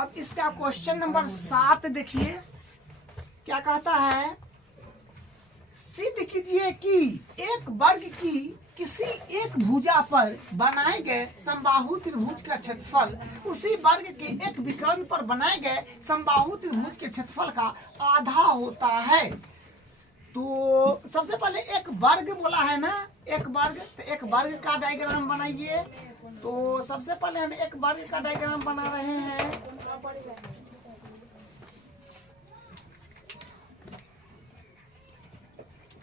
अब इसका question number 7 देखिए क्या कहता है। सिद्ध कीजिए कि एक वर्ग की किसी एक भुजा पर बनाए गए समबाहु त्रिभुज का क्षेत्रफल उसी वर्ग के एक विकर्ण पर बनाए गए समबाहु त्रिभुज के क्षेत्रफल का आधा होता है। तो सबसे पहले एक वर्ग बोला है ना, एक वर्ग, तो एक वर्ग का डायग्राम बनाइए। तो सबसे पहले हम एक वर्ग का डायग्राम बना रहे हैं।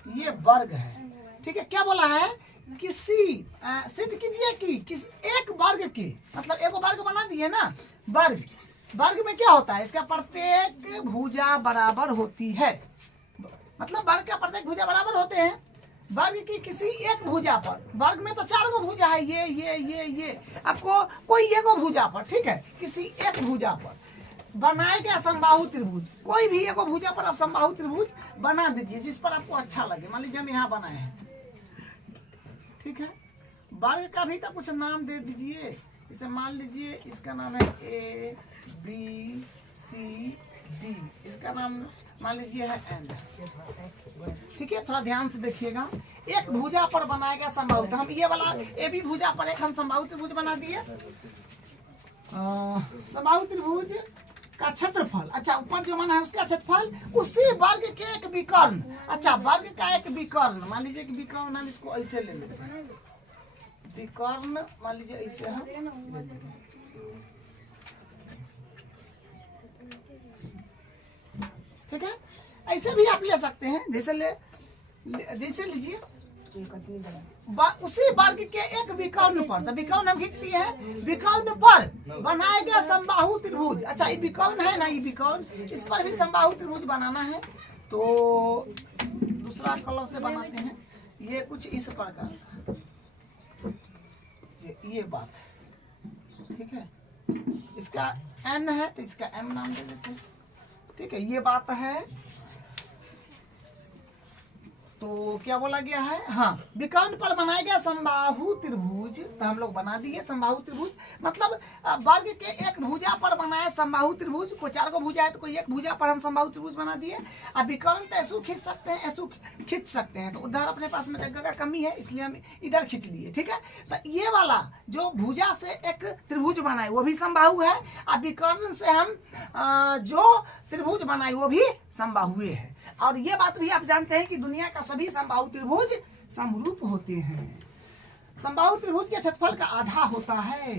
ये वर्ग है, ठीक है। क्या बोला है, किसी सिद्ध कीजिए कि किस एक वर्ग के, मतलब एक वर्ग बना दिए ना, वर्ग, वर्ग में क्या होता है, इसका प्रत्येक भुजा बराबर होती है, मतलब वर्ग का प्रत्येक भुजा बराबर होते हैं। वर्ग की किसी एक भुजा पर, वर्ग में तो 4 गो भुजा है, ये आपको कोई एगो भुजा पर, ठीक है, किसी एक भुजा पर बनाए गया समबाहु त्रिभुज, कोई भी एगो भुजा पर आप समबाहु त्रिभुज बना दीजिए जिस पर आपको अच्छा लगे। मान लीजिए हम यहाँ बनाए हैं, ठीक है। वर्ग का भी तो कुछ नाम दे दीजिए, इसे मान लीजिए इसका नाम है A B C D, इसका नाम मान लीजिए है N, ठीक है। थोड़ा ध्यान से देखिएगा, एक भुजा पर बनाया गया समबाहु, तो हम ये वाला AB भुजा पर एक हम समबाहु त्रिभुज बना दिए। समबाहु त्रिभुज का क्षेत्रफल, अच्छा ऊपर जो माना है उसका क्षेत्रफल उसी वर्ग के एक विकर्ण, अच्छा वर्ग का एक विकर्ण, मान लीजिए कि विकर्ण हम इसको ऐसे ले लेते हैं, विकर्ण मान लीजिए ऐसे हम ले लेंगे, ठीक है। ऐसे भी आप ले सकते हैं, जैसे लीजिए उसी वर्ग के एक विकर्ण पर, तो विकर्ण हम खींच लिए हैं, विकर्ण पर बनाया गया समबाहु त्रिभुज, अच्छा ये विकर्ण है ना, ये विकर्ण, इस पर भी समबाहु त्रिभुज बनाना है। तो दूसरा कलर से बनाते हैं, ये कुछ इस प्रकार, ये बात है, ठीक है। इसका N है तो इसका M नाम दे देते हैं, ठीक है, ये बात है। तो क्या बोला गया है, हाँ विकर्ण पर बनाया गया समबाहु त्रिभुज, तो हम लोग बना दिए समबाहु त्रिभुज, मतलब वर्ग के एक भुजा पर बनाए समबाहु त्रिभुज, कोई 4 गो भुजा है तो कोई एक भुजा पर हम समबाहु त्रिभुज बना दिए। अब विकर्ण तो ऐसू खींच सकते हैं, ऐसू खींच सकते हैं, तो उधर अपने पास में जगह का कमी है इसलिए हम इधर खींच लिए, ठीक है। तो ये वाला जो भुजा से एक त्रिभुज बनाए वो भी समबाहु है, और विकर्ण से हम जो त्रिभुज बनाए वो भी समबाहुए है। और ये बात भी आप जानते हैं कि दुनिया का सभी समबाहु त्रिभुज समरूप होते हैं, समबाहु त्रिभुज के क्षेत्रफल का आधा होता है,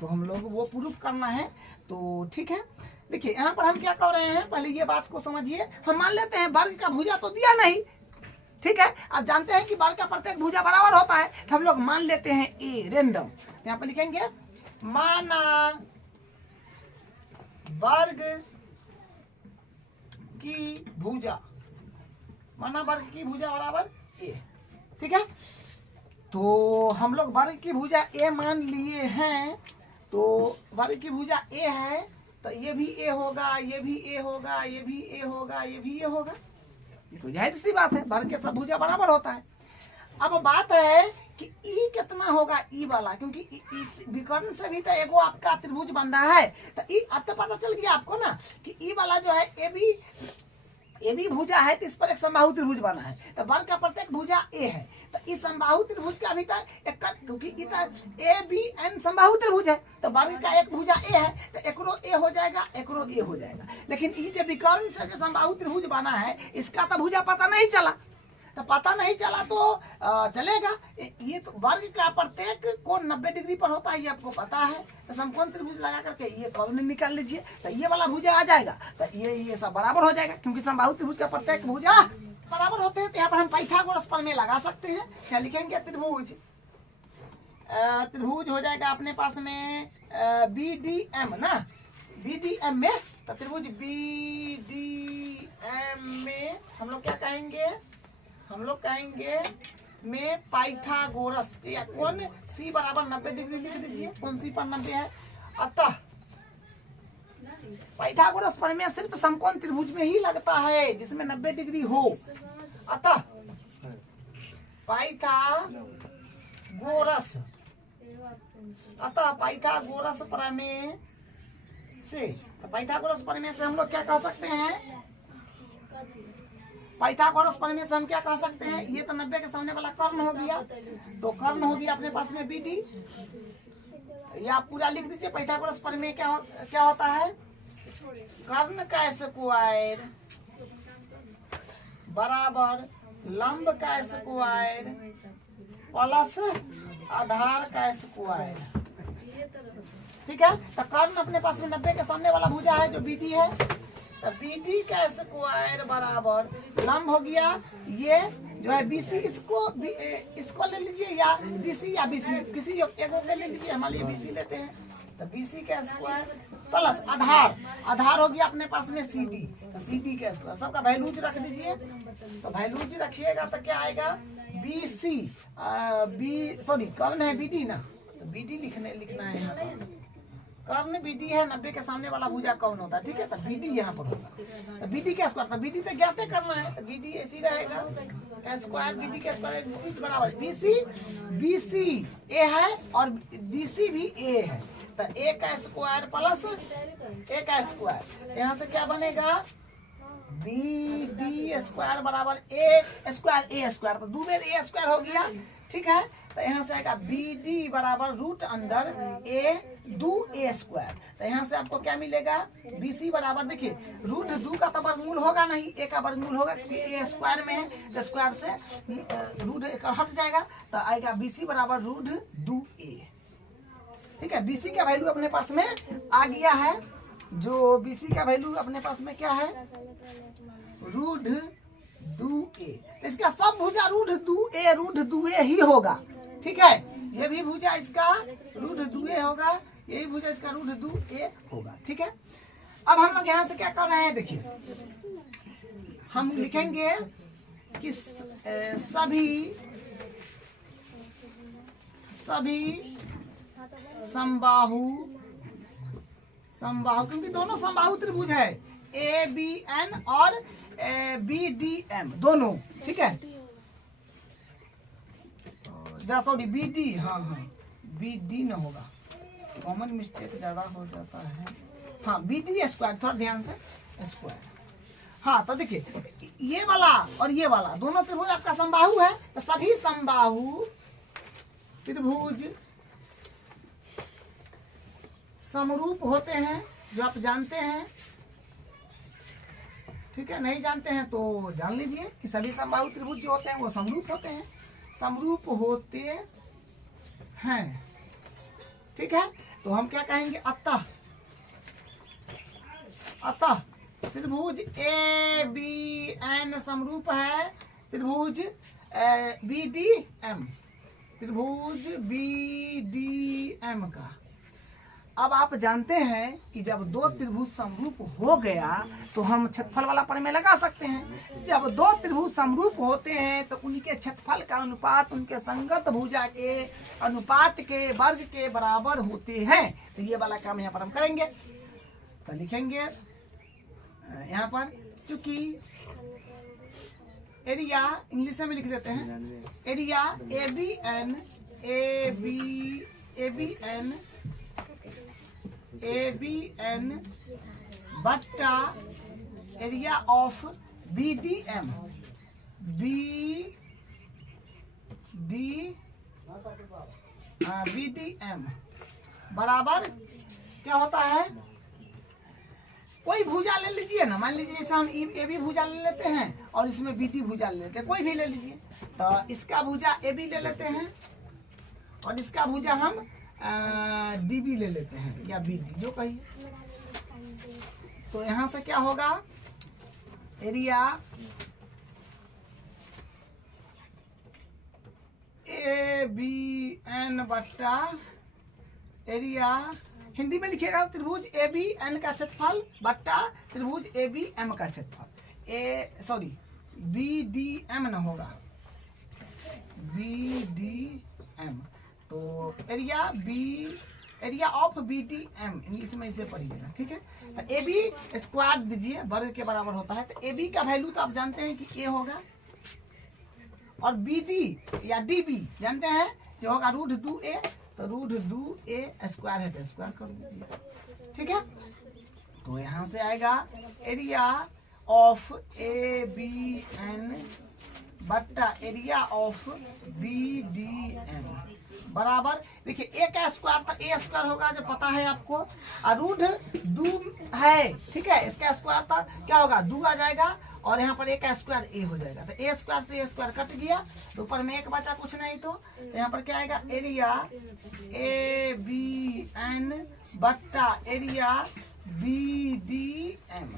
तो हम लोग वो प्रूफ करना है। तो ठीक है, देखिए यहाँ पर हम क्या कर रहे हैं, पहले ये बात को समझिए। हम मान लेते हैं वर्ग का भुजा तो दिया नहीं, ठीक है, आप जानते हैं कि वर्ग का प्रत्येक भुजा बराबर होता है, तो हम लोग मान लेते हैं ए रेंडम, यहाँ पर लिखेंगे माना वर्ग की भुजा, माना वर्ग की भुजा बराबर ए, ठीक है। तो हम लोग वर्ग की भुजा ए मान लिए हैं, तो वर्ग की भुजा ए है, तो ये भी ए होगा, ये भी ए होगा, ये भी ए होगा, ये भी ए होगा, ये तो जाहिर सी बात है, वर्ग के सब भुजा बराबर होता है। अब बात है कि ई कितना होगा, ई वाला, क्योंकि इस विकर्ण से भी तो एगो आपका त्रिभुज बन रहा है, तो ई अब तो पता चल गया आपको ना कि ई वाला जो है ए भी भुजा है, तो इस पर एक समबाहु त्रिभुज बना है, तो वर्ग का प्रत्येक भुजा ए है, तो इस समबाहु त्रिभुज का भी एक, क्योंकि ए बी एन समबाहु त्रिभुज है, तो वर्ग का एक भुजा ए है, तो एकरो ए हो जाएगा, एकरो ए हो जाएगा। लेकिन ये जो विकर्ण से जो समबाहु त्रिभुज बना है इसका तो भुजा पता नहीं चला, तो पता नहीं चला तो चलेगा। ये तो वर्ग का प्रत्येक कोण 90 डिग्री पर होता है, ये आपको पता है, तो समकोण त्रिभुज लगा करके ये कोण निकाल लीजिए, तो ये वाला भुजा आ जाएगा, तो ये सब बराबर हो जाएगा, क्योंकि समबाहु त्रिभुज का प्रत्येक भुजा बराबर होते हैं। तो यहाँ पर हम पाइथागोरस प्रमेय लगा सकते हैं, क्या लिखेंगे, त्रिभुज, त्रिभुज हो जाएगा अपने पास में BDM ना, BDM में, तो त्रिभुज BDM में हम लोग क्या कहेंगे, हम लोग कहेंगे में पाइथागोरस, कौन सी बराबर 90 डिग्री लिख दीजिए, कौन सी पर 90 है, अतः पाइथागोरस प्रमेय सिर्फ समकोण त्रिभुज में ही लगता है जिसमें 90 डिग्री हो, अतः पाइथागोरस प्रमेय से, तो पाइथागोरस प्रमेय से हम लोग क्या कह सकते हैं, पाइथागोरस प्रमेय से हम क्या कह सकते हैं, ये तो 90 के सामने वाला कर्ण हो गया, तो कर्ण हो गया अपने पास में BD, या पूरा लिख दीजिए। पाइथागोरस प्रमेय क्या होता है, कर्ण का स्क्वायर बराबर लंब का स्क्वायर प्लस आधार का स्क्वायर। ठीक है, तो कर्ण अपने पास में 90 के सामने वाला भुजा है जो BD है, तो BD का स्क्वायर बराबर लंब हो गया ये जो है BC, इसको ले लीजिए, या DC या BC, किसी एक को ले लीजिए, हमारे लिए BC लेते हैं, तो BC का स्क्वायर प्लस आधार हो गया अपने पास में CD, तो CD का स्क्वायर, सबका वैल्यूज रख दीजिए, तो वैल्यूज रखिएगा तो क्या आएगा BC, सॉरी कर्ण है BD ना, तो BD लिखना है यहाँ पर, कर्ण BD है, 90 के सामने वाला भुजा कौन होता है, ठीक है, तो BD यहाँ पर होगा, तो BD का स्क्वायर, तो BD तो ज्ञात करना है, तो BD ऐसी रहेगा का स्क्वायर, BD का स्क्वायर बराबर BC A है और DC भी A है, तो A का स्क्वायर प्लस A का स्क्वायर, यहाँ से क्या बनेगा BD स्क्वायर बराबर A स्क्वायर, तो 2 बार A स्क्वायर हो गया, ठीक है, तो यहाँ से आएगा BD बराबर root under A 2A square, तो यहाँ से आपको क्या मिलेगा BC बराबर, देखिए रूट 2 का तो वर्गमूल होगा नहीं, A का वर्गमूल होगा क्योंकि A स्क्वायर में है, तो स्क्वायर से रूट हट जाएगा, तो आएगा BC बराबर रूट 2A। ठीक है, BC का वैल्यू अपने पास में आ गया है, जो BC का वैल्यू अपने पास में क्या है रूट 2A, इसका सब भुजा रूट 2A ही होगा, ठीक है, ये भी भुजा इसका रूट 2A होगा, यही भुजा इसका रूट 2A होगा, ठीक है। अब हम लोग यहाँ से क्या कर रहे हैं, देखिए हम लिखेंगे कि सभी समबाहु, क्योंकि दोनों समबाहु त्रिभुज है ABN और BDM दोनों, ठीक है, सॉरी BD, हाँ BD न होगा, कॉमन मिस्टेक ज्यादा हो जाता है, हाँ BD स्क्वायर, थोड़ा ध्यान से स्क्वायर, हाँ, तो देखिए ये वाला और ये वाला दोनों त्रिभुज आपका समबाहु है, तो सभी समबाहु त्रिभुज समरूप होते हैं, जो आप जानते हैं, ठीक है, नहीं जानते हैं तो जान लीजिए कि सभी समबाहु त्रिभुज जो होते हैं वो समरूप होते हैं, ठीक है, तो हम क्या कहेंगे, अतः त्रिभुज ABN समरूप है त्रिभुज BDM का। अब आप जानते हैं कि जब दो त्रिभुज समरूप हो गया तो हम क्षेत्रफल वाला प्रमेय लगा सकते हैं। जब दो त्रिभुज समरूप होते हैं तो उनके क्षेत्रफल का अनुपात उनके संगत भुजा के अनुपात के वर्ग के बराबर होते हैं। तो ये वाला काम यहाँ पर हम करेंगे, तो लिखेंगे यहाँ पर, चूंकि एरिया इंग्लिश में लिख देते हैं, एरिया ABN बट्टा एरिया ऑफ BDM बराबर क्या होता है, कोई भुजा ले लीजिए ना, मान लीजिए जैसे हम AB भुजा ले लेते हैं और इसमें BD भुजा ले लेते हैं, कोई भी ले लीजिए, तो इसका भुजा AB ले लेते हैं और इसका भुजा हम DB ले लेते हैं या BD जो कहिए। तो यहाँ से क्या होगा, एरिया ABN बट्टा एरिया, हिंदी में लिखिएगा त्रिभुज ABN का क्षेत्रफल बट्टा त्रिभुज ABM का क्षेत्रफल, BDM न होगा, BDM, तो एरिया ऑफ BDM इंग्लिश में इसे पढ़िएगा, ठीक है। तो AB स्क्वायर दीजिए, वर्ग के बराबर होता है, तो AB का वैल्यू तो आप जानते हैं कि A होगा और BD या DB जानते हैं जो होगा रूट 2A, तो रूट 2A स्क्वायर है तो स्क्वायर कर दीजिए, ठीक है। तो यहाँ से आएगा area of A B N बट्टा area of B D N बराबर, देखिए ए का स्क्वायर था, ए स्क्वायर होगा जो पता है आपको, रूट 2 है, ठीक है। इसका स्क्वायर था क्या होगा, 2 आ जाएगा और यहाँ पर ए का स्क्वायर ए हो जाएगा, तो ए स्क्वायर से ए स्क्वायर कट गया, तो ऊपर में एक बचा कुछ नहीं, तो यहाँ पर क्या आएगा एरिया ए बी एन बट्टा एरिया बी डी एम।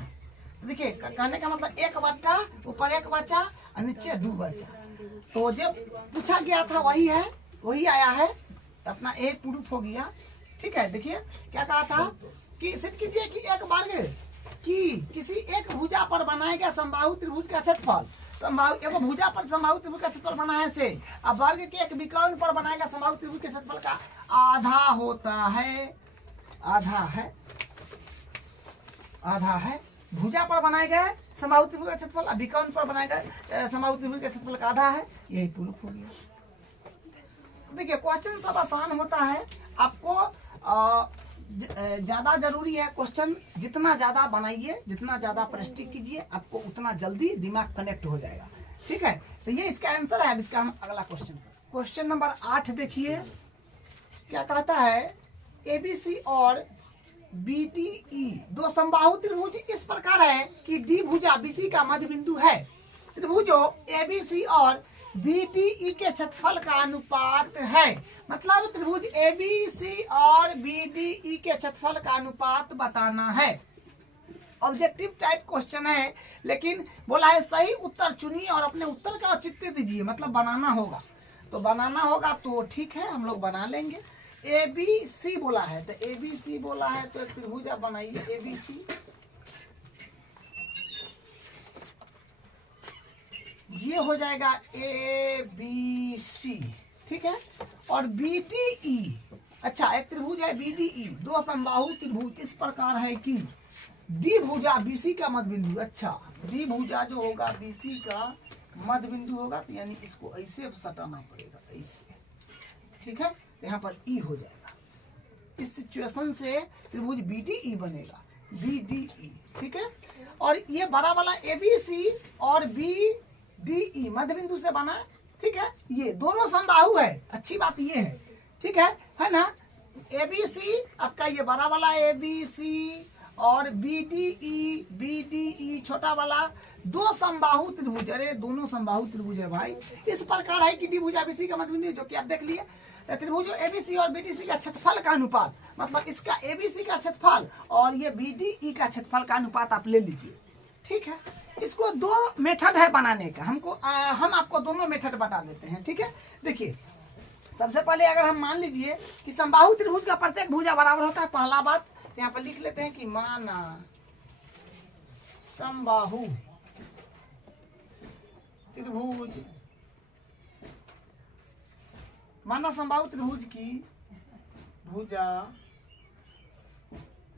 देखिए कहने का मतलब एक बट्टा, ऊपर एक बचा और नीचे 2 बचा, तो जब पूछा गया था वही है, वही आया है, अपना ए प्रूफ हो गया, ठीक है। देखिए क्या कहा था कि सिद्ध कीजिए कि एक वर्ग की किसी एक भुजा पर बनाए गया समबाहु त्रिभुज का क्षेत्रफल, समबाहु एक भुजा पर समबाहु त्रिभुज का क्षेत्रफल बना है से, अब वर्ग के एक विकर्ण पर बनाए गया समबाहु त्रिभुज के क्षेत्रफल का आधा होता है, आधा है भुजा पर बनाए गए समबाहु त्रिभुज का क्षेत्रफल, विकर्ण पर बनाए गए समबाहु त्रिभुज के क्षेत्रफल का आधा है, यही प्रूफ हो गया। देखिए क्वेश्चन सब आसान होता है, आपको ज्यादा जरूरी है क्वेश्चन, जितना ज्यादा बनाइए, जितना ज्यादा प्रैक्टिस कीजिए, आपको उतना जल्दी दिमाग कनेक्ट हो जाएगा, ठीक है। तो ये इसका आंसर है। अब इसका हम अगला क्वेश्चन नंबर 8 देखिए क्या कहता है, एबीसी और बीडीई दो समबाहु त्रिभुज इस प्रकार है कि डी भुजा बीसी का मध्य बिंदु है, त्रिभुजों एबीसी और बीडीई के क्षेत्रफल का अनुपात है, मतलब त्रिभुज एबीसी और बीडीई के क्षेत्रफल का अनुपात बताना है। ऑब्जेक्टिव टाइप क्वेश्चन है, लेकिन बोला है सही उत्तर चुनिए और अपने उत्तर का औचित्य दीजिए, मतलब बनाना होगा, तो बनाना होगा तो ठीक है, हम लोग बना लेंगे। एबीसी बोला है, तो एबीसी बोला है तो एक त्रिभुज आप बनाइए एबीसी, ये हो जाएगा ए बी सी, ठीक है। और बीडीई, अच्छा एक त्रिभुज है बीडीई, दो समबाहु त्रिभुज इस प्रकार है कि डी भुजा बीसी का मध्य बिंदु, अच्छा डी भुजा जो होगा बीसी का मध्य बिंदु होगा, तो यानी इसको ऐसे सटाना पड़ेगा, ऐसे, ठीक है। यहाँ पर ई हो जाएगा, इस सिचुएशन से त्रिभुज बीडीई बनेगा, बीडीई, ठीक है। और ये बड़ा वाला एबीसी और बीडीई मध्य बिंदु से बना, ठीक है। ये दोनों समबाहु है, अच्छी बात ये है, ठीक है ना। एबीसी आपका ये बड़ा वाला एबीसी और बीडीई छोटा वाला, दो समबाहु त्रिभुज, अरे दोनों समबाहु त्रिभुज है भाई, इस प्रकार है कि डी भुजा बीसी का मध्य बिंदु, जो कि आप देख लिए त्रिभुज एबीसी और बीडीसी का क्षेत्रफल का अनुपात, मतलब इसका एबीसी का क्षेत्रफल और ये बीडीई का क्षेत्रफल का अनुपात आप ले लीजिए, ठीक है। इसको दो मेथड है बनाने का, हम आपको दोनों मेथड बता देते हैं, ठीक है। देखिए सबसे पहले अगर हम मान लीजिए कि समबाहु त्रिभुज का प्रत्येक भुजा बराबर होता है, पहला बात यहाँ पर लिख लेते हैं कि माना समबाहु त्रिभुज, माना समबाहु त्रिभुज की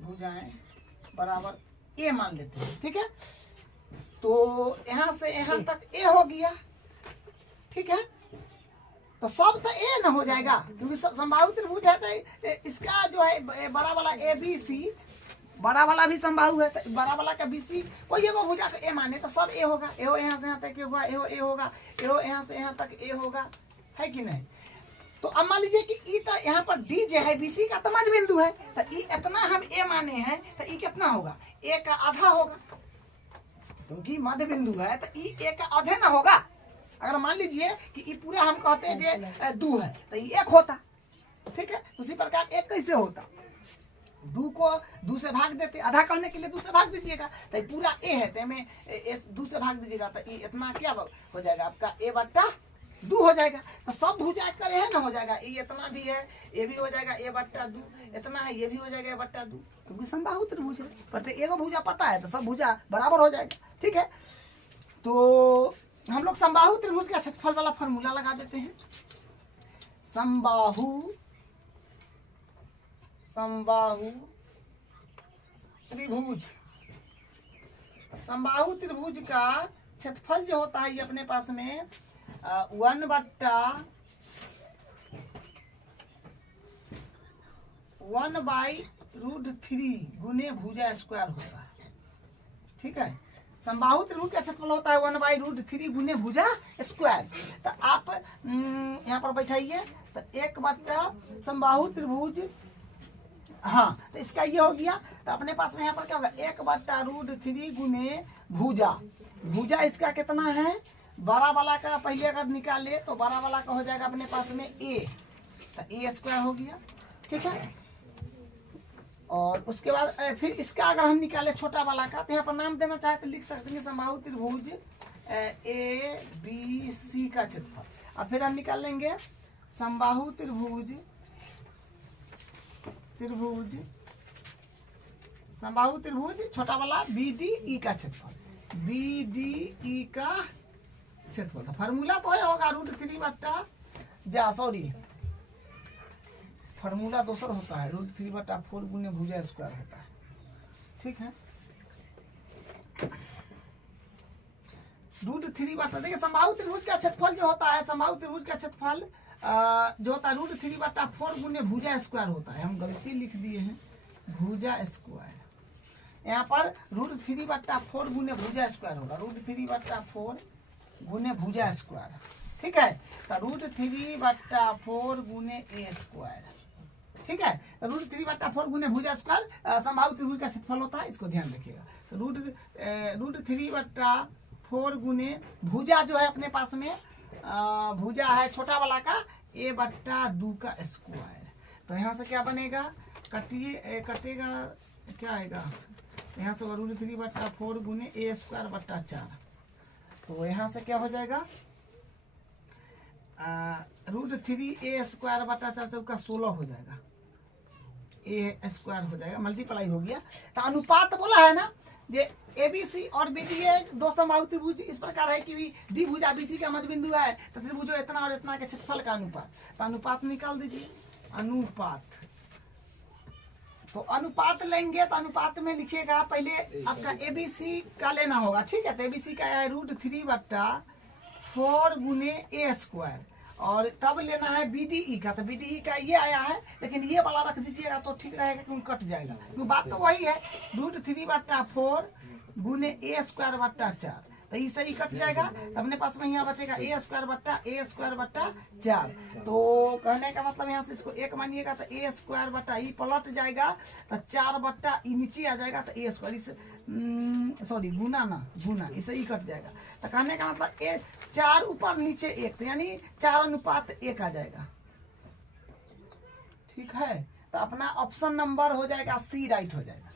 भुजाएं बराबर ए मान लेते हैं, ठीक है। तो यहाँ से यहाँ तक ए हो गया, ठीक है। तो सब तो ए न हो जाएगा, क्योंकि समबाहु त्रिभुज है, तो इसका जो है बड़ा वाला ए बी सी, बड़ा वाला भी समबाहु है, तो बड़ा वाला का बी सी कोई एगो भुजा का ए माने तो सब ए होगा, एहो यहाँ से यहाँ तक होगा, एहो ए होगा, एहो यहाँ से यहाँ तक ए होगा, है कि नहीं। तो अब मान लीजिए कि ई तो यहाँ पर डी जो है बीसी का तो मध्य बिंदु है, तो ई इतना हम ए माने हैं, तो ई कितना होगा, ए का आधा होगा, क्योंकि मध्य बिंदु है तो ई ए का आधे ना होगा। अगर मान लीजिए कि ई पूरा हम कहते हैं जे 2 है, तो ये 1 होता, ठीक है। उसी प्रकार 1 कैसे होता, 2 को 2 से भाग देते, आधा करने के लिए 2 से भाग दीजिएगा, तो पूरा ए है, तो में 2 से भाग दीजिएगा, तो ई इतना क्या हो जाएगा आपका ए बट्टा 2 हो जाएगा। तो सब भुजा कर है ना हो जाएगा, ये इतना भी है, ये भी हो जाएगा ए बट्टा 2, इतना है ये भी हो जाएगा ए बट्टा 2, क्योंकि समबाहु त्रिभुज है, पर एगो भुजा पता है तो सब भुजा बराबर हो जाएगा, ठीक है। तो हम लोग समबाहु त्रिभुज का क्षेत्रफल वाला फॉर्मूला लगा देते हैं। समबाहु त्रिभुज, समबाहु त्रिभुज का क्षेत्रफल जो होता है ये अपने पास में 1 बट्टा 1/√2 √3 गुने भुजा स्क्वायर होता है। ठीक है, समबाहु त्रिभुज का क्षेत्रफल होता है 1/√3 गुने भुजा स्क्वायर। तो आप यहाँ पर बैठाइए, तो 1 समबाहु त्रिभुज, हाँ तो इसका ये हो गया। तो अपने पास में यहाँ पर क्या होगा 1/√3 गुने भुजा। भुजा इसका कितना है, बड़ा वाला का पहले अगर निकाले तो बड़ा वाला का हो जाएगा अपने पास में a, तो a स्क्वायर हो गया। ठीक है, और उसके बाद फिर इसका अगर हम निकाले छोटा वाला का, तो यहाँ पर नाम देना चाहे तो लिख सकते हैं समबाहु त्रिभुज ABC का क्षेत्रफल। और फिर हम निकाल लेंगे समबाहु त्रिभुज समबाहु त्रिभुज छोटा वाला BDE का क्षेत्रफल, BDE का क्षेत्रफल। फार्मूला तो है होगा √3 सॉरी फार्मूला दूसरा होता है, √3/4 गुने भुजा स्क्वायर होता है। ठीक है, √3 देखिए समबाहु त्रिभुज का क्षेत्रफल जो होता है, समबाहु त्रिभुज का क्षेत्रफल जो होता है √3/4 गुने भुजा स्क्वायर होता है। हम गलती लिख दिए हैं भुजा स्क्वायर, यहाँ पर √3/4 गुने भुजा स्क्वायर होगा, √3/4 गुने भुजा स्क्वायर। ठीक है, तो √3/4 गुने a स्क्वायर। ठीक है, तो √3/4 गुने भुजा स्क्वायर समबाहु त्रिभुज का क्षेत्रफल होता है, इसको ध्यान रखिएगा। तो √3/4 गुने भुजा जो है अपने पास में भुजा है छोटा वाला का a/2 का स्क्वायर। तो यहाँ से क्या बनेगा, कटेगा क्या आएगा, यहाँ से √3/4 गुने a²/4। तो यहाँ से क्या हो जाएगा √3a² 16 हो जाएगा, a² हो जाएगा, मल्टीप्लाई हो गया। तो अनुपात बोला है ना, ये ABC और BDA दो समबाहु त्रिभुज इस प्रकार है कि डी भुजा BC का मध्य बिंदु है, तो त्रिभुजों इतना और इतना के क्षेत्रफल का अनुपात। तो अनुपात निकाल दीजिए, अनुपात। तो अनुपात लेंगे तो अनुपात में लिखिएगा पहले आपका ABC का लेना होगा। ठीक है, तो ABC का है √3/4 गुने a², और तब लेना है BDE का। तो BDE का ये आया है, लेकिन ये वाला रख दीजिएगा तो ठीक रहेगा, क्योंकि कट जाएगा। क्योंकि बात तो वही है, √3/4 गुने a²/4, तो इस सही कट जाएगा। तो अपने पास में यहाँ बचेगा a²/4। तो कहने का मतलब यहाँ से इसको 1 मानिएगा तो a² पलट जाएगा, तो 4/, नीचे आ जाएगा, तो a², सॉरी गुना ना गुना, इसे ही कट जाएगा। तो कहने का मतलब 4 ऊपर नीचे 1, तो यानी 4:1 आ जाएगा। ठीक है, तो अपना ऑप्शन नंबर हो जाएगा C राइट हो जाएगा।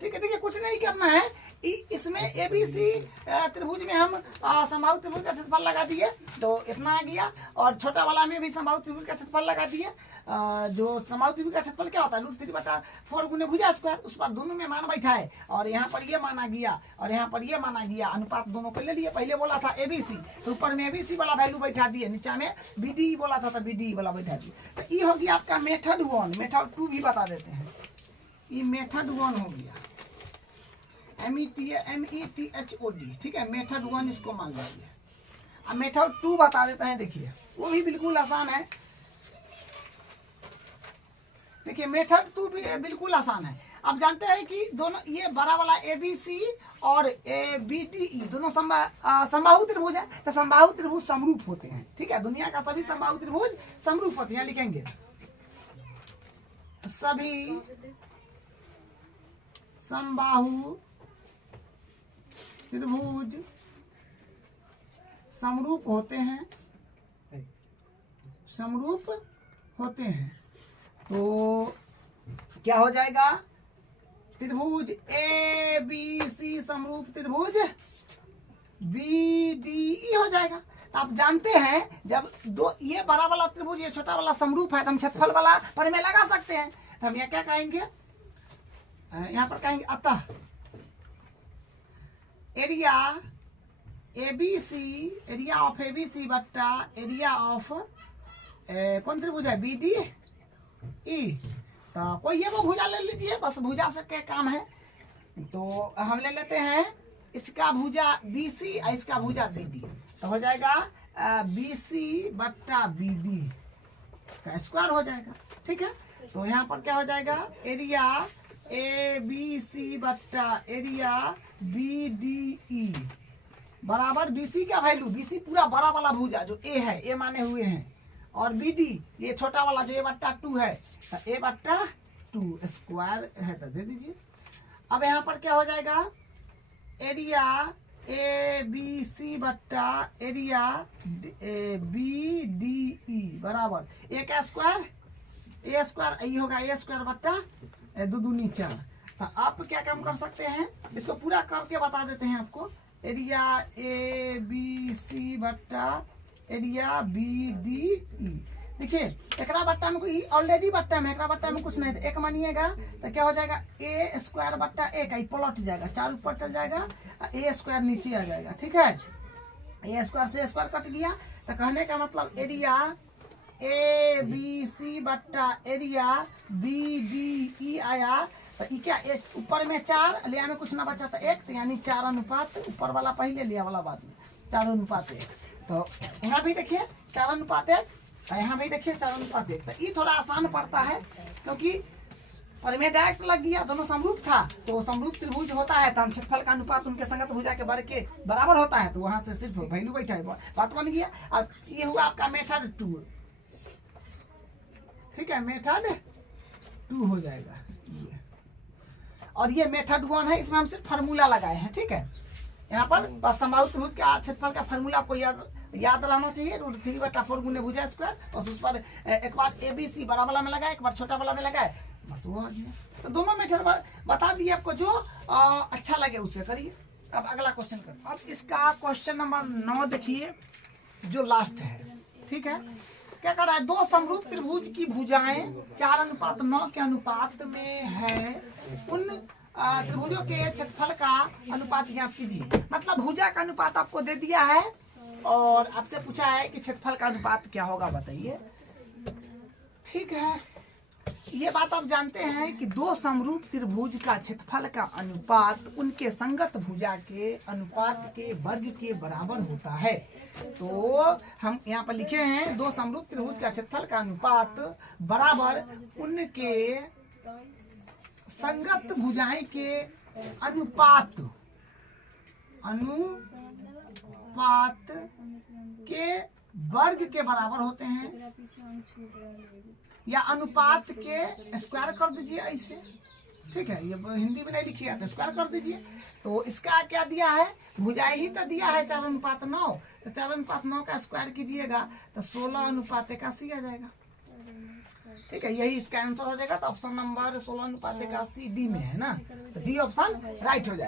ठीक है, देखिए कुछ नहीं करना है, इसमें ABC त्रिभुज में हम समबाहु त्रिभुज का क्षेत्रफल लगा दिए, तो इतना आ गया। और छोटा वाला में भी समबाहु त्रिभुज का क्षेत्रफल लगा दिए। जो समबाहु त्रिभुज का क्षेत्रफल क्या होता है √3/4 गुने भुजा स्क्वायर, उस पर दोनों में मान बैठा है, और यहाँ पर ये माना गया और यहाँ पर ये माना गया। अनुपात दोनों को ले लिए, पहले बोला था ABC, तो ऊपर में ABC वाला वैल्यू बैठा दिए, नीचे में BDE बोला था तो BDE वाला बैठा दिए। तो ये हो गया आपका मेथड 1। मेथड 2 भी बता देते हैं, ये मेथड 1 हो गया, METHOD। ठीक है, मेथड 1 इसको मान लीजिए। अब मेथड 2 बता देते हैं, देखिए वो भी बिल्कुल आसान है। देखिए मेथड 2 भी बिल्कुल आसान है। आप जानते हैं कि दोनों ये बड़ा वाला ABC और BDE दोनों समबाहु त्रिभुज है, तो समबाहु त्रिभुज समरूप होते हैं। ठीक है, दुनिया का सभी समबाहु त्रिभुज समरूप होते हैं। लिखेंगे सभी समबाहु त्रिभुज समरूप होते हैं, समरूप होते हैं। तो क्या हो जाएगा, त्रिभुज ABC समरूप त्रिभुज BDE हो जाएगा। तो आप जानते हैं जब दो ये बड़ा वाला त्रिभुज ये छोटा वाला समरूप है, तो हम क्षेत्रफल वाला पर में लगा सकते हैं। तो हम यहाँ क्या कहेंगे, यहाँ पर कहेंगे अतः area ABC, area of ABC बट्टा एरिया ऑफ कौन त्रिभुज है BDE। तो कोई ये वो भुजा ले लीजिए, बस भुजा से क्या काम है। तो हम ले लेते हैं इसका भुजा BC और इसका भुजा BD, तो हो जाएगा BC बट्टा BD। का स्क्वायर हो जाएगा। ठीक है, तो यहाँ पर क्या हो जाएगा, एरिया ए बी सी बट्टा एरिया बी डी ई बराबर BC का वैल्यू, BC पूरा बड़ा वाला भुजा जो A है, A माने हुए हैं, और BD ये छोटा वाला जो A/2 है, तो A/2 स्क्वायर है तो दे दीजिए। अब यहाँ पर क्या हो जाएगा, एरिया ABC बट्टा एरिया BDE बराबर A का स्क्वायर A स्क्वायर, ये होगा A स्क्वायर बट्टा 2 दूनी 4। तो आप क्या काम कर सकते हैं, इसको पूरा करके बता देते हैं आपको। एरिया ABC बट्टा एरिया BDE, देखिए एकरा बट्टा में कोई ऑलरेडी बट्टा में, एकरा बट्टा में कुछ नहीं, एक मानिएगा तो क्या हो जाएगा, A स्क्वायर बट्टा 1 पलट जाएगा, 4 ऊपर चल जाएगा, A स्क्वायर नीचे आ जाएगा। ठीक है, A स्क्वायर से A स्क्वायर कट गया, तो कहने का मतलब एरिया ABC बट्टा एरिया BDE आया, तो ये क्या, ऊपर में 4 लिया में कुछ ना बचा तो 1, तो यानी 4 अनुपात ऊपर वाला पहले, लिया वाला बाद में, 4 अनुपात 1। तो यहाँ भी देखिए 4 अनुपात 1, यहाँ भी देखिए 4 अनुपात 1। तो ये थोड़ा आसान पड़ता है क्योंकि और में डायरेक्ट लग गया, दोनों समरूप था, तो समरूप त्रिभुज होता है तो हम क्षेत्रफल का अनुपात उनके संगत भुजा के वर्ग के बराबर होता है, तो वहां से सिर्फ वैल्यू बैठा है, बात बन गया। और ये हुआ आपका मेथड 2। ठीक है, मेथड 2 हो जाएगा ये, और ये मेथड 1 है, इसमें हम सिर्फ फार्मूला लगाए हैं। ठीक है, यहाँ पर बस समबाहु त्रिभुज का क्षेत्रफल का फार्मूला आपको याद रहना चाहिए, √3/4 गुने भुजा स्क्वायर, बस उस पर एक बार ABC बड़ा वाला में लगाए, एक बार छोटा वाला में लगाए, बस वो आ गया। तो दोनों मेथड बता दिए आपको, जो अच्छा लगे उससे करिए। अब अगला क्वेश्चन कर, अब इसका क्वेश्चन नंबर 9 देखिए, जो लास्ट है। ठीक है, क्या कर रहा है, 2 समरूप त्रिभुज की भुजाएं 4:9 के अनुपात में है, उन त्रिभुजों के क्षेत्रफल का अनुपात ज्ञात कीजिए। मतलब भुजा का अनुपात आपको दे दिया है और आपसे पूछा है कि क्षेत्रफल का अनुपात क्या होगा, बताइए। ठीक है, ये बात आप जानते हैं कि 2 समरूप त्रिभुज का क्षेत्रफल का अनुपात उनके संगत भुजा के अनुपात के वर्ग के बराबर होता है। तो हम यहाँ पर लिखे हैं 2 समरूप त्रिभुज का क्षेत्रफल का अनुपात बराबर उनके संगत भुजाएं के अनुपात के वर्ग के बराबर होते हैं, या अनुपात के स्क्वायर कर दीजिए ऐसे। ठीक है, ये हिंदी में नहीं लिखिए तो स्क्वायर कर दीजिए। तो इसका क्या दिया है, भुजाएं ही तो दिया है 4:9, तो 4:9 का स्क्वायर कीजिएगा तो 16:81 आ जाएगा। ठीक है, यही इसका आंसर हो जाएगा। तो ऑप्शन नंबर 16:81 डी में है ना, तो डी ऑप्शन राइट हो जाएगा।